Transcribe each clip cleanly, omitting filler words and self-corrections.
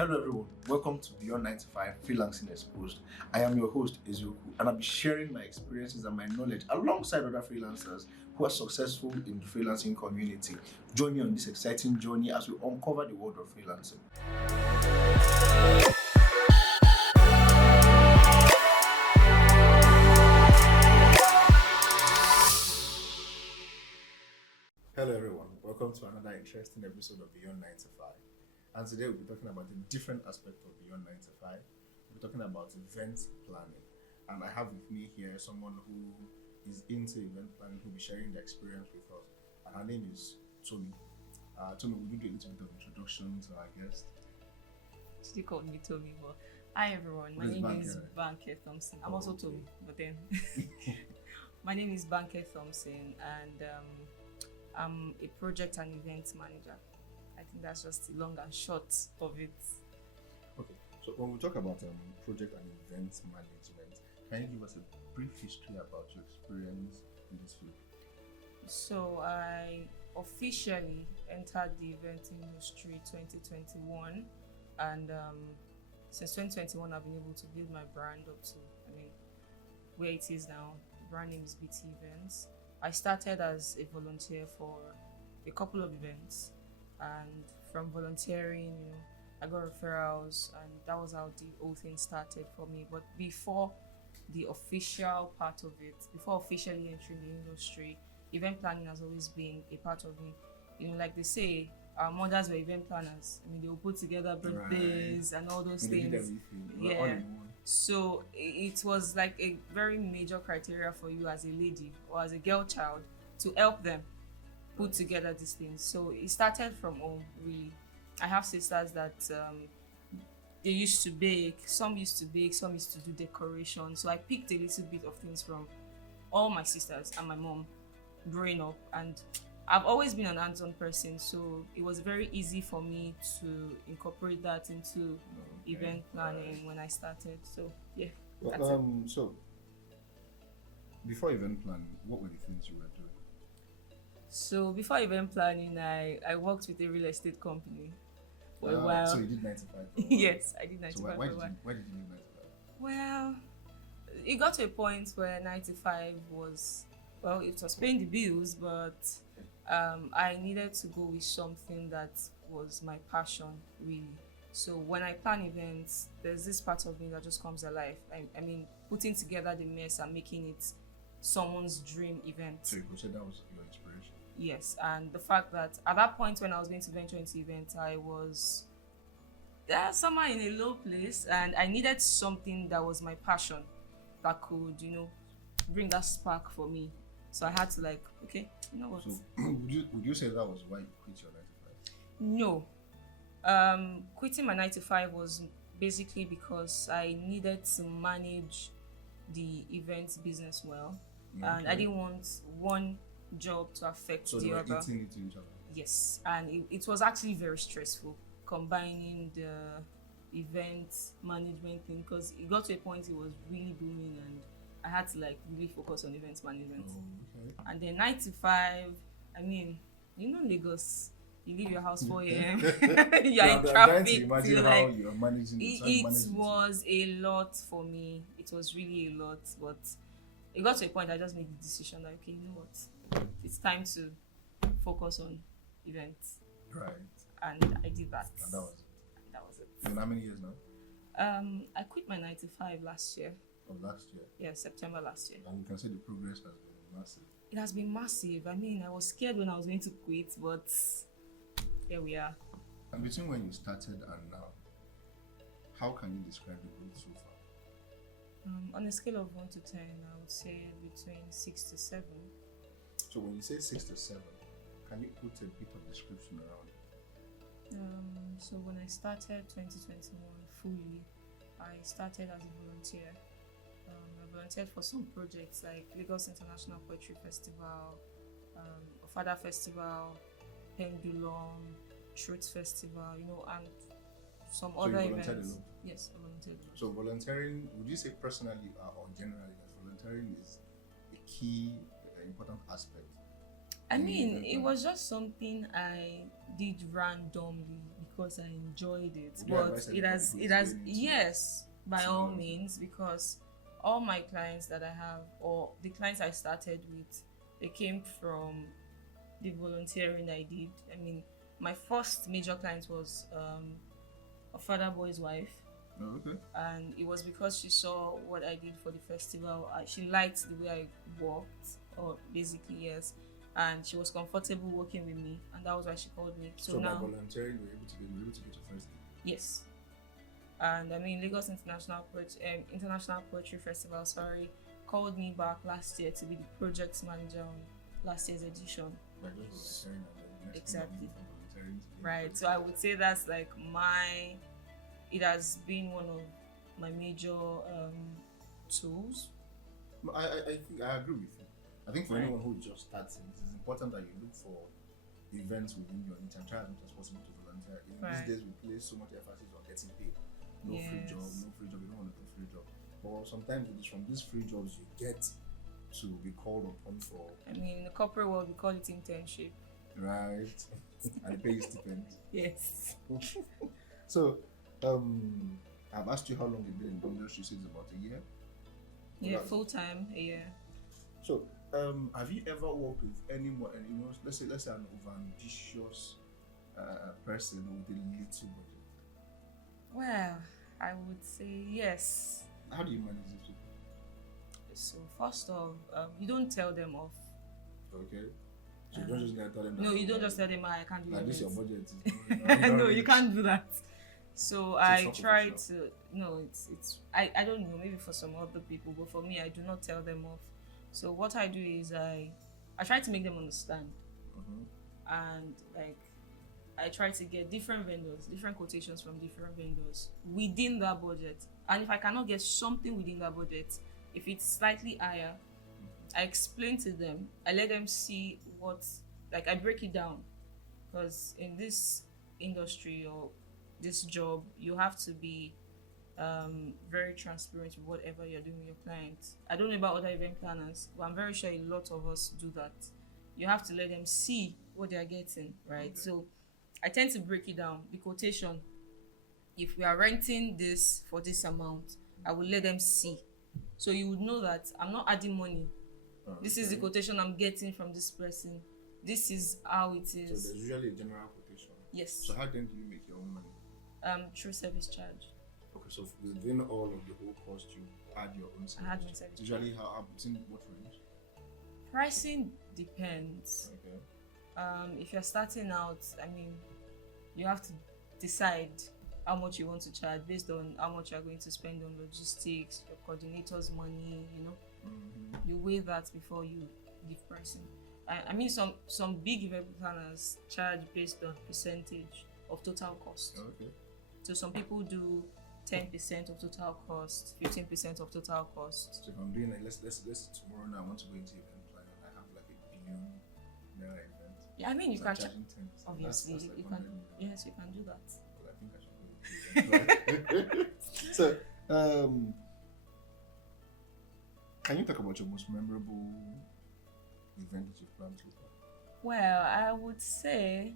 Hello everyone, welcome to Beyond 9 to 5 Freelancing Exposed. I am your host Eziokwu, and I'll be sharing my experiences and my knowledge alongside other freelancers who are successful in the freelancing community. Join me on this exciting journey as we uncover the world of freelancing. Hello everyone, welcome to another interesting episode of Beyond 9 to 5. And today we'll be talking about a different aspect of Beyond 9 to 5. We'll be talking about event planning. And I have with me here someone who is into event planning, who will be sharing the experience with us. And her name is Tommy. Tommy, would you do a little bit of introduction to our guest? She called me Tommy, but hi everyone. My name is Banke Thompson. I'm also Tommy, but then my name is Banke Thompson, and I'm a project and event manager. I think that's just the long and short of it. Okay, so when we talk about project and event management, can you give us a brief history about your experience in this field? So I officially entered the event industry 2021, and since 2021 I've been able to build my brand up to, where it is now. The brand name is BT Events. I started as a volunteer for a couple of events, and from volunteering, I got referrals, and that was how the whole thing started for me. But before the official part of it, before officially entering the industry, event planning has always been a part of me. Like they say, our mothers were event planners. They will put together birthdays and all those things. Yeah. So it was like a very major criteria for you as a lady or as a girl child to help them put together these things. So it started from home, really. I have sisters that they used to bake, some used to do decoration. So I picked a little bit of things from all my sisters and my mom growing up, and I've always been an hands-on person, so it was very easy for me to incorporate that into event planning when I started. So yeah. So before event planning, what were the things you were doing? So before event planning, I worked with a real estate company for a while. So you did 9 to 5? Yes, I did 9 to 5 for a while. Why did you do 9 to 5? Well, it got to a point where 9 to 5 was, it was paying the bills, but I needed to go with something that was my passion, really. So when I plan events, there's this part of me that just comes alive. I mean, putting together the mess and making it someone's dream event. So you could say that was your inspiration? Yes, and the fact that at that point when I was going to venture into events, I was somewhere in a low place, and I needed something that was my passion that could, bring that spark for me. So I had to okay, you know what? So would you say that was why you quit your 9 to 5? No. Quitting my 9 to 5 was basically because I needed to manage the events business well. Okay. And I didn't want one job to affect the other. So eating into each other? Yes, and it was actually very stressful combining the event management thing, because it got to a point it was really booming, and I had to really focus on events management. Okay. And then 9 to 5, Lagos, you leave your house 4 a.m. You're in traffic. Imagine how you're managing it was a lot for me. It was really a lot, but it got to a point I just made the decision that, okay, you know what? It's time to focus on events. Right. And I did that. And that was it. And how many years now? I quit my 9 to 5 last year. Oh, last year? Yeah, September last year. And you can say the progress has been massive. It has been massive. I was scared when I was going to quit, but here we are. And between when you started and now, how can you describe the growth so far? On a scale of 1 to 10, I would say between 6 to 7. So when you say 6 to 7, can you put a bit of description around it? So when I started 2021 fully, I started as a volunteer. I volunteered for some projects like Lagos International Poetry Festival, Fada Festival, Pendulum, Truth Festival, and some other events. Yes, I volunteered. So volunteering, would you say personally or generally that volunteering is a key important aspect? It was just something I did randomly because I enjoyed it. Would you But advise it anybody has, who it is has, going into yes, by all freelancing? means, because all my clients that I have, or the clients I started with, they came from the volunteering I did. I mean, my first major client was a father boy's wife, Oh, okay. and it was because she saw what I did for the festival. She liked the way I worked, or basically yes, and she was comfortable working with me, and that was why she called me. So So by now, volunteering, you were able to get your first gig. yes, and I mean Lagos International Poetry Festival, sorry, called me back last year to be the project manager on last year's edition. Like just volunteering and then next thing Exactly. you move from volunteering to being Right. project So I manager. would say that's like it has been one of my major tools. No, I think I agree with you. I think for Right. anyone who is just starting, it is important that you look for events within your niche and try as much as possible to volunteer. In Right. these days, we place so much emphasis on getting paid. No free job, Yes. no free job. You don't want to do free job. But sometimes it is from these free jobs you get to be called upon for, I mean, in the corporate world, we call it internship. right? And they pay you stipend. Yes. So, I've asked you how long you've been in the industry. So it's about a year. Yeah, Right. full time a year. So, have you ever worked with anyone? And let's say an overambitious person with a little budget. Well, I would say yes. How do you manage this people? So first off, you don't tell them off. Okay. So you don't just tell them. No, you don't just tell them, I can't do Like this, your it. budget is. No, you can't do that. So I not try to. No, it's. I don't know. Maybe for some other people, but for me, I do not tell them off. So what I do is I try to make them understand, and like I try to get different vendors, different quotations from different vendors within that budget. And if I cannot get something within that budget, if it's slightly higher, I explain to them. I let them see what, like I break it down, because in this industry or this job, you have to be very transparent with whatever you're doing with your clients. I don't know about other event planners, but I'm very sure a lot of us do that. You have to let them see what they are getting, right? Okay. So I tend to break it down. The quotation, if we are renting this for this amount, I will let them see. So you would know that I'm not adding money. This is the quotation I'm getting from this person. This is how it So is. there's usually a general quotation. Yes. So how then do you make your own money? Through service charge. Okay, so within all of the whole cost, you add your own service. I add my service Usually, how between what range? Pricing depends. Okay. If you're starting out, I mean, you have to decide how much you want to charge based on how much you're going to spend on logistics, your coordinator's money, You weigh that before you give pricing. I mean, some big event planners charge based on percentage of total cost. Okay. So some people do 10% of total cost, 15% of total cost. So if I'm doing like let's tomorrow now I want to go into event planning. I have like a billion naira event. Yeah, I mean, you So can I'm charge. charging 10%. Obviously, That's like you 100 can. million. Yes, you can do that. Well, I think I should go into event planning. So, can you talk about your most memorable event that you've planned so far? Well, I would say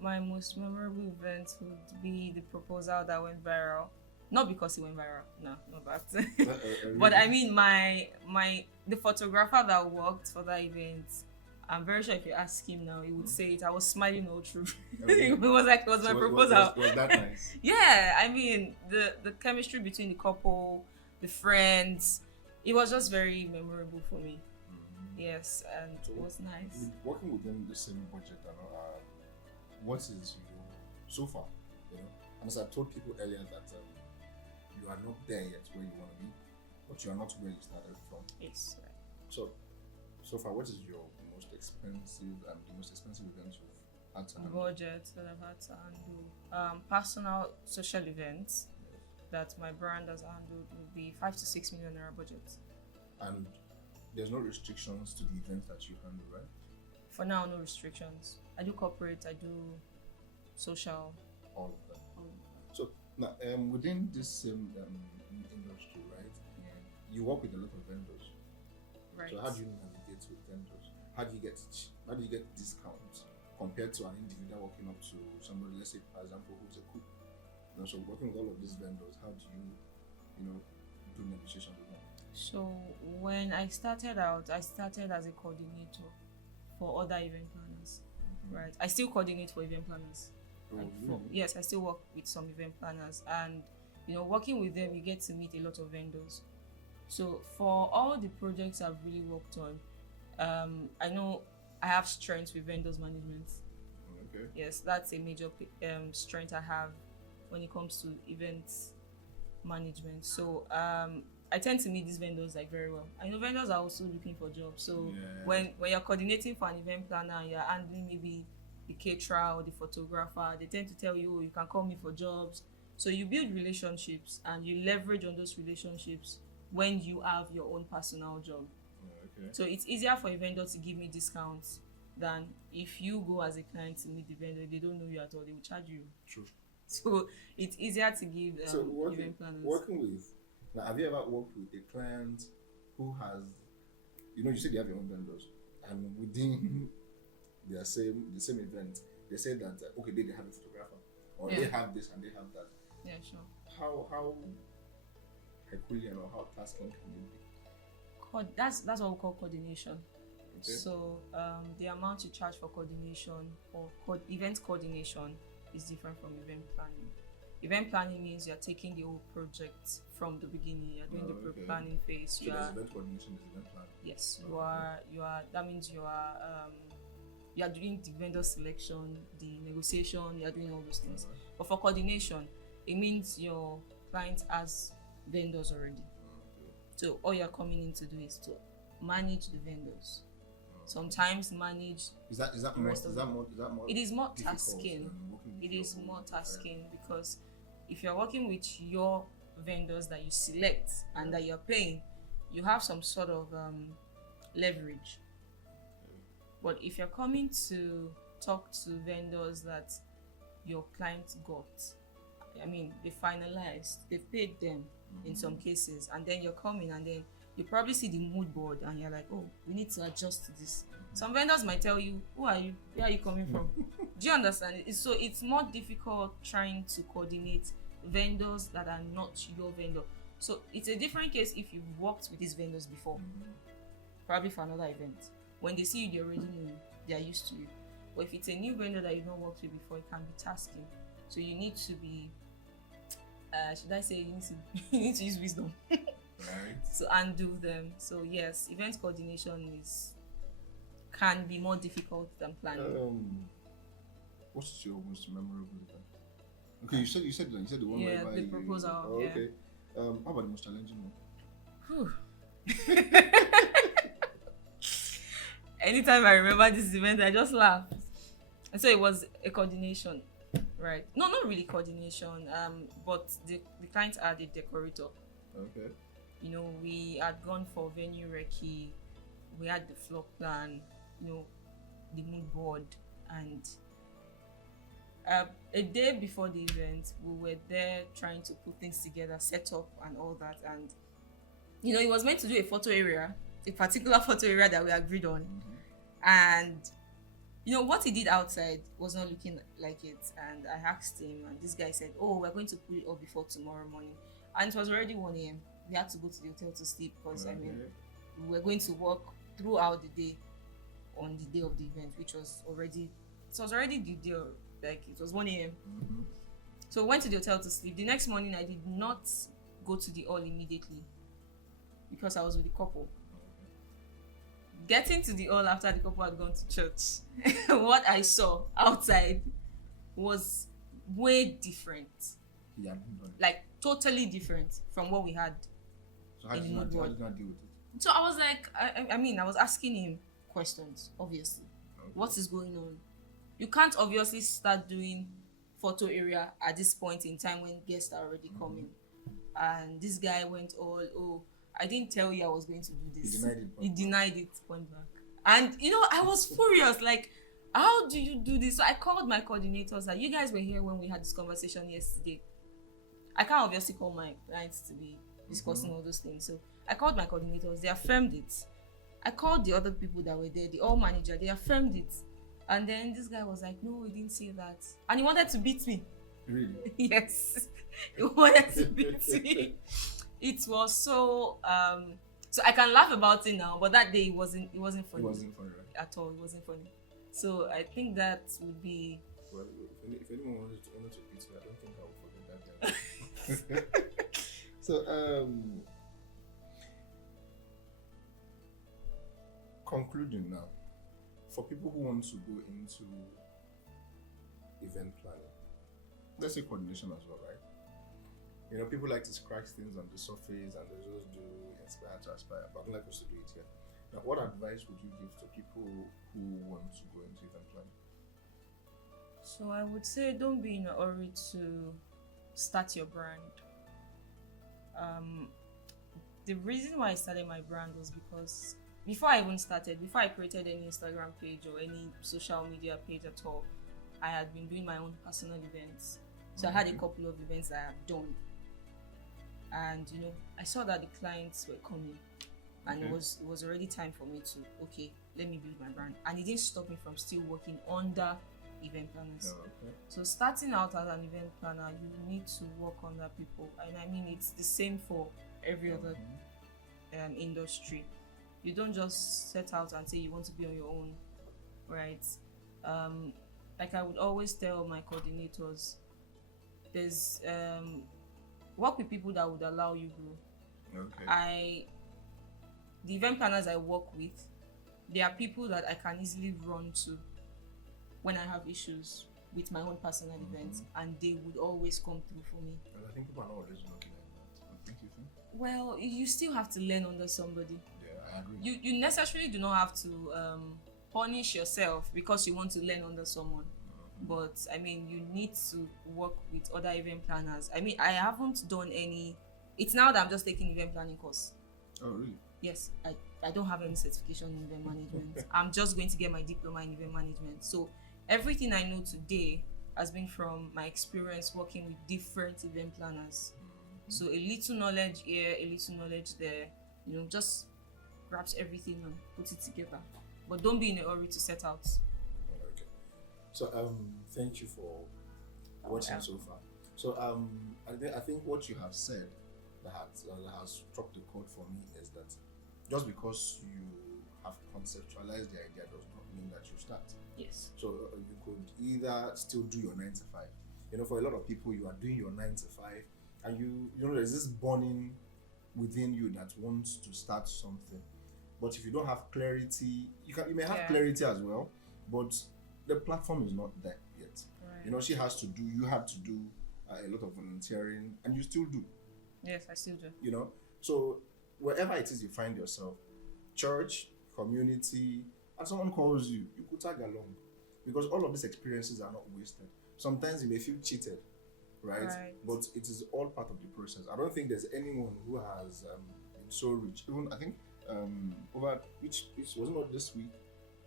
my most memorable event would be the proposal that went viral. Not because it went viral, no, not that. But I mean, the photographer that worked for that event, I'm very sure if you ask him now, he would say it. I was smiling all through. It was like it was my proposal. Was that nice? Yeah, I mean the chemistry between the couple, the friends, it was just very memorable for me. Yes, and So it was nice. Working within the same budget, what is your so far? And as I told people earlier that you are not there yet where you want to be, but you are not where you started from. Yes. Right. So far, what is your most expensive and the most expensive event you've had to handle? Budget that I've had to handle. Personal social events that my brand has handled would be 5 to 6 million naira budget. And there's no restrictions to the events that you handle, right? For now, no restrictions. I do corporate, I do social. All of them. So now, within this same industry, right? You work with a lot of vendors. Right. So how do you navigate with vendors? How do you get discounts? compared to an individual walking up to somebody, let's say, for example, who's a cook. So working with all of these vendors, how do you do negotiations with them? So when I started out, I started as a coordinator for other event planners, right? I still coordinate for event planners. Yes, I still work with some event planners, and working with them, you get to meet a lot of vendors. So for all the projects I've really worked on, I know I have strengths with vendors management. Okay. Yes, that's a major strength I have when it comes to events management. So I tend to meet these vendors very well. I know vendors are also looking for jobs. So when you're coordinating for an event planner and you're handling maybe the caterer or the photographer, they tend to tell you, oh, you can call me for jobs. So you build relationships and you leverage on those relationships when you have your own personal job. Okay. So it's easier for a vendor to give me discounts than if you go as a client to meet the vendor, they don't know you at all, they will charge you. True. So it's easier to give event planners. Working with, now, have you ever worked with a client who has, you said you have your own vendors, and within the same event, they say that okay, they have a photographer, or they have this and they have that. Yeah, sure. How Herculean or how tasking can it be? That's what we call coordination. Okay. So the amount you charge for coordination or event coordination is different from event planning. Event planning means you're taking the whole project from the beginning. You're doing the pre-planning phase. So there's event coordination, there's event planning. Yes, you are. That means you are doing the vendor selection, the negotiation. You are doing all those things. But for coordination, it means your client has vendors already. So all you're coming in to do is to manage the vendors. Sometimes manage. Is that more? It is more tasking. It is more tasking because if you're working with your vendors that you select and that you're paying, you have some sort of leverage. But if you're coming to talk to vendors that your client got, they finalized, they've paid them in some cases, and then you're coming and then you probably see the mood board and you're like, oh, we need to adjust to this. Some vendors might tell you, who are you? Where are you coming from? Do you understand? So it's more difficult trying to coordinate vendors that are not your vendor. So it's a different case if you've worked with these vendors before, probably for another event. When they see you, they already know you. They are used to you. But if it's a new vendor that you've not worked with before, it can be tasking. So you need to be, you need to use wisdom. Right. To undo them. So yes, event coordination can be more difficult than planning. What's your most memorable event? Okay, you said the one where the proposal. Okay. How about the most challenging one? Anytime I remember this event, I just laugh. And so it was a coordination, right? No, not really coordination. But the client had a decorator. Okay. We had gone for venue recce, we had the floor plan, the mood board, and a day before the event, we were there trying to put things together, set up and all that, and it was meant to do a photo area, a particular photo area that we agreed on, and what he did outside was not looking like it, and I asked him, and this guy said, oh, we're going to put it up before tomorrow morning, and it was already 1 a.m. We had to go to the hotel to sleep because we were going to work throughout the day on the day of the event, which was already the day, it was 1 a.m. So we went to the hotel to sleep. The next morning I did not go to the hall immediately because I was with the couple. Getting to the hall after the couple had gone to church, what I saw outside was way different. Totally different from what we had. So how did you not deal with it? So I was like, I was asking him questions, obviously. Okay. What is going on? You can't obviously start doing photo area at this point in time when guests are already coming. And this guy went oh, I didn't tell you I was going to do this. He denied it point blank. And I was furious, how do you do this? So I called my coordinators, you guys were here when we had this conversation yesterday. I can't obviously call my clients to be discussing all those things. So I called my coordinators, they affirmed it. I called the other people that were there, the hall manager, they affirmed it. And then this guy was like, no, he didn't say that. And he wanted to beat me. Really? Yes. He wanted to beat me. It was so so I can laugh about it now, but that day it wasn't funny. It wasn't funny, right? At all. It wasn't funny. So I think that would be Well, if anyone wanted to beat me, I don't think I will forget that day. So, concluding now, for people who want to go into event planning, let's say coordination as well, right? You know, people like to scratch things on the surface and they just do inspire to aspire, but I'd like us to do it here. Now, what advice would you give to people who want to go into event planning? so I would say don't be in a hurry to start your brand. The reason why I started my brand was because before I created any Instagram page or any social media page at all, I had been doing my own personal events. So I had a couple of events that I have done. And you know, I saw that the clients were coming and it was already time for me to let me build my brand. And it didn't stop me from still working under event planners. So starting out as an event planner, you need to work under people. And I mean, it's the same for every other industry. You don't just set out and say you want to be on your own, right? Like I would always tell my coordinators, there's work with people that would allow you grow. The event planners I work with, they are people that I can easily run to when I have issues with my own personal events, and they would always come through for me. And I think people are not always looking at that. I think you think? Well, you still have to learn under somebody. Yeah, I agree. You necessarily do not have to punish yourself because you want to learn under someone. But I mean, you need to work with other event planners. I mean, I haven't done any. It's now that I'm just taking event planning course. Oh, really? Yes, I don't have any certification in event management. I'm just going to get my diploma in event management. So everything I know today has been from my experience working with different event planners. So a little knowledge here, a little knowledge there, you know, just wraps everything and put it together. But don't be in a hurry to set out. Okay. So thank you for watching so far. So I think what you have said that has struck the chord for me is that just because you have conceptualized the idea does not mean that you start. Yes. So you could either still do your 9 to 5. You know, for a lot of people, you are doing your 9 to 5, and you know there's this burning within you that wants to start something. But if you don't have clarity, you may have clarity as well, but the platform is not there yet. Right. You know, you have to do a lot of volunteering, and you still do. Yes, I still do. You know, so wherever it is you find yourself, church, community, and someone calls you, you could tag along, because all of these experiences are not wasted. Sometimes you may feel cheated, right? But it is all part of the process. I don't think there's anyone who has been so rich. Even I think over which was not this week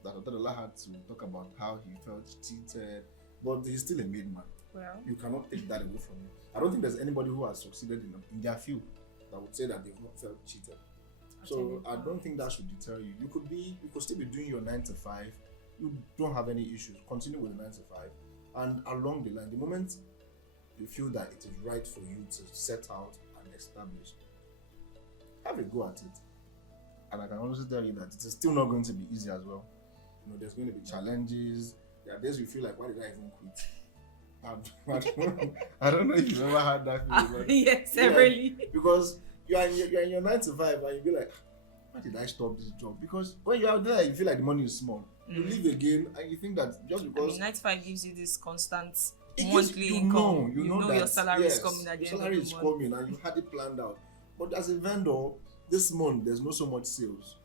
that Otadola had to talk about how he felt cheated, but he's still a made man. Well, you cannot take that away from him. I don't think there's anybody who has succeeded in their field that would say that they've not felt cheated. So I don't think that should deter you. You could still be doing your 9 to 5. You don't have any issues. Continue with the 9 to 5, and along the line, the moment you feel that it is right for you to set out and establish, have a go at it. And I can also tell you that it is still not going to be easy as well. You know, there's going to be challenges. There are days you feel like, why did I even quit? I don't know if you've ever had that feeling. Yes, really. Because you're in your 9 to 5 and you be like, why did I stop this job? Because when you're out there, you feel like the money is small. You leave again and you think that just because 9 to 5 gives you this constant monthly income. You know that your salary is coming at the end of the month. Your salary is coming and you had it planned out. But as a vendor, this month there's not so much sales.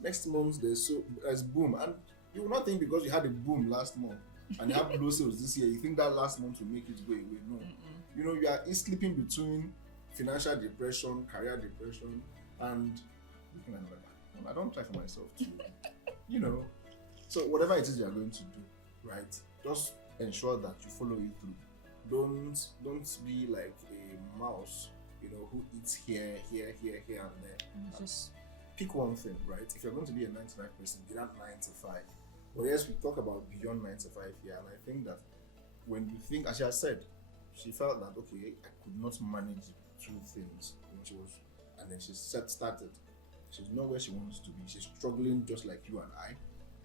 Next month there's boom, and you will not think because you had a boom last month and you have low sales this year, you think that last month will make it go away. No. You know, you are sleeping between financial depression, career depression, and I don't try for myself too. You know, so whatever it is you are going to do, right? Just ensure that you follow it through. Don't be like a mouse, you know, who eats here, and there. Just pick one thing, right? If you're going to be a 9 to 5 person, be that 9 to 5. But yes, we talk about beyond 9 to 5 here, and I think that when you think, as she has said, she felt that okay, I could not manage two things when she was, and then she started. She's not where she wants to be. She's struggling just like you and I.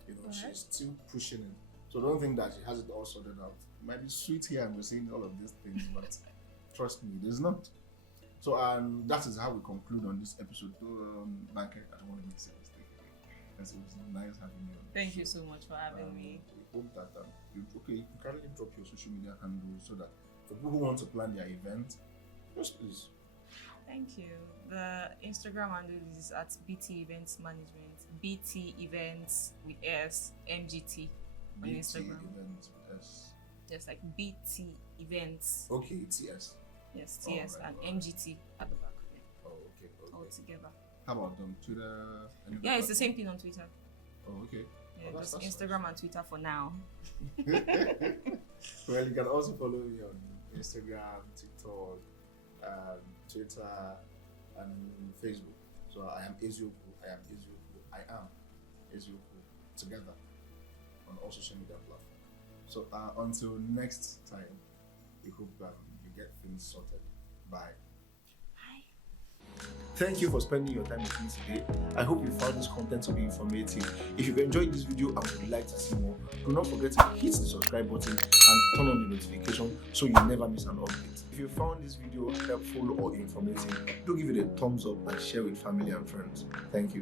You know, she's still pushing it. So don't think that she has it all sorted out. It might be sweet here and we're saying all of these things, but trust me, it is not. So that is how we conclude on this episode. Banke, I don't want to make a mistake. It was nice having you on. Thank you so much for having me. We hope that you can kindly drop your social media handle so that for people who want to plan their event, just please. Thank you. The Instagram handle is at BT Events Management. BT Events with S, MGT on BT Instagram. Events with S. Just like BT Events. Okay, TS. Yes, TS Alright, and MGT at the back. Yeah, Oh, okay. all together. How about Twitter? Yeah, it's the same thing on Twitter. Oh, okay. Yeah, that's just Instagram and Twitter for now. Well, you can also follow me on Instagram, TikTok, Twitter, and Facebook. So I am Eziokwu. I am Eziokwu together on all social media platforms. So until next time, we hope you get things sorted. Bye. Thank you for spending your time with me today. I hope you found this content to be informative. If you've enjoyed this video and would like to see more, do not forget to hit the subscribe button and turn on the notification so you never miss an update. If you found this video helpful or informative, do give it a thumbs up and share with family and friends. Thank you.